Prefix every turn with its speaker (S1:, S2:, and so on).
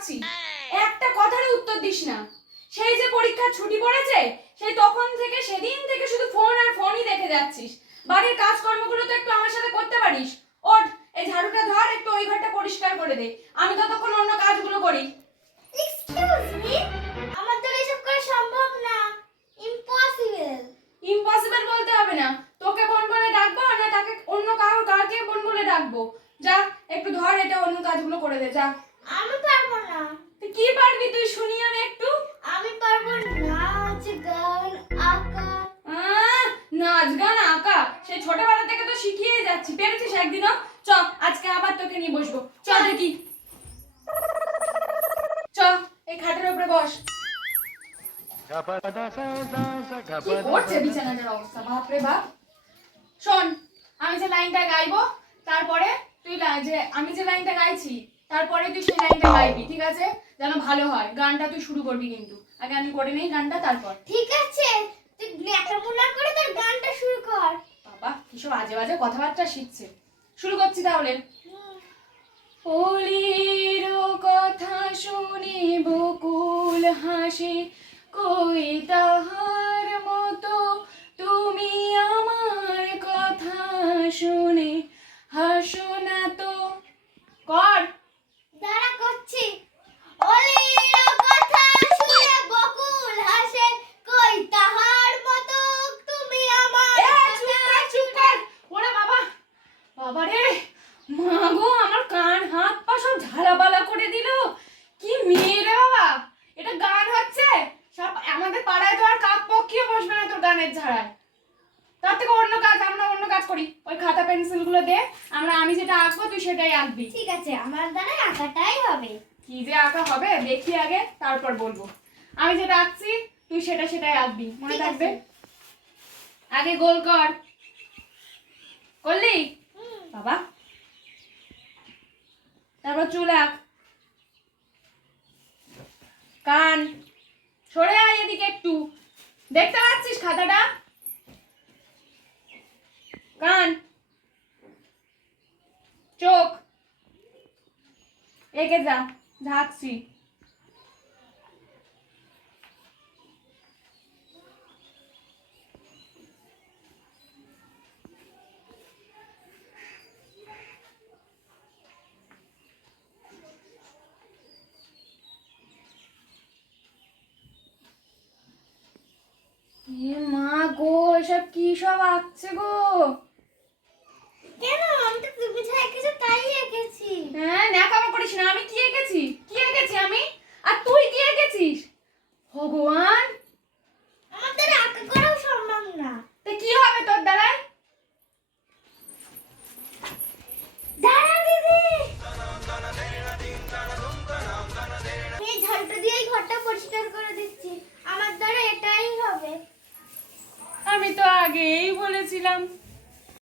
S1: ডাকছি একটা কথারই উত্তর দিস না। সেই যে পরীক্ষার ছুটি পড়েছে সেই তখন থেকে সেদিন থেকে শুধু ফোন আর ফোনই দেখে যাচ্ছিস। বাড়ির কাজকর্মগুলো তো একটু আমার সাথে করতে পারিস। ওঠ এই ঝাড়ুটা ধর একটু ওই ঘরটা পরিষ্কার করে দে। আমি ততক্ষণ অন্য কাজগুলো করি।
S2: এক্সকিউজ মি আমার দ্বারা এসব করা সম্ভব না। ইম্পসিবল
S1: ইম্পসিবল বলতে হবে না। তোকে বোন বলে ডাকবো না তাকে অন্য কারোর কাকে বোন বলে ডাকবো? যা একটু ধর এটা অন্য কাজগুলো করে দে যা। কি পারবি তুই শুনি আমি একটু?
S2: আমি পারব নাচ গান আঁকা।
S1: নাচ গান আঁকা। সে ছোটবেলা থেকে তো শিখিয়ে যাচ্ছি। পেরেছিস একদিনও? চ আজকে আবার তোকে নিয়ে বসবো। চ দেখি। চ এই খাটের উপরে বস। কি করছে বিছানাটার অবস্থা? বাপ বাপ। শোন আমি যে লাইনটা গাইবো তারপরে তুই যে আমি যে লাইনটা গাইছি তারপরে তুই সেই লাইনটা গাইবি ঠিক আছে? যেন ভালো হয়। গানটা তুই শুরু করবি কিন্তু। আগে আমি করে নেই গানটা তারপর।
S2: ঠিক আছে। তুই লেখাপড়া করে তোর গানটা শুরু কর।
S1: বাবা কিসব আজে বাজে কথাবার্তা শিখছে। শুরু করছি তাহলে। অলির কথা শুনে বকুল হাসি কই বাবা রে মা গো আমার কান হাত পা সব ঝালাপালা করে দিল। কি মেয়ে রে বাবা! এটা গান হচ্ছে? সব আমাদের পাড়ায় তো আর কাক পক্ষীও বসবে না তোর গানের ঝাড়ায়। তার থেকে অন্য কাজ আমরা অন্য কাজ করি। ওই খাতা পেন্সিলগুলো দে আমরা আমি যেটা আঁকবো তুই সেটাই আঁকবি।
S2: ঠিক আছে আমার দ্বারা আঁকাটাই হবে।
S1: কি যে আঁকা হবে দেখি আগে তারপর বলব। আমি যেটা আঁকছি তুই সেটা সেটাই আঁকবি। মনে থাকবে? আগে গোল কর। করলি? বাবা। তারপর চুল আঁক। কান। সরে আয় এদিকে একটু। দেখতে পাচ্ছিস খাতাটা? কান। চোখ। একে যা। ঝাঁকছি এ মা গো এসব কি সব আঁকছে গো?
S2: কেন? আমি তো তুমি যা এঁকেছো তাই এঁকেছি
S1: হ্যাঁ ন্যাকামো করিস আগেই বলেছিলাম।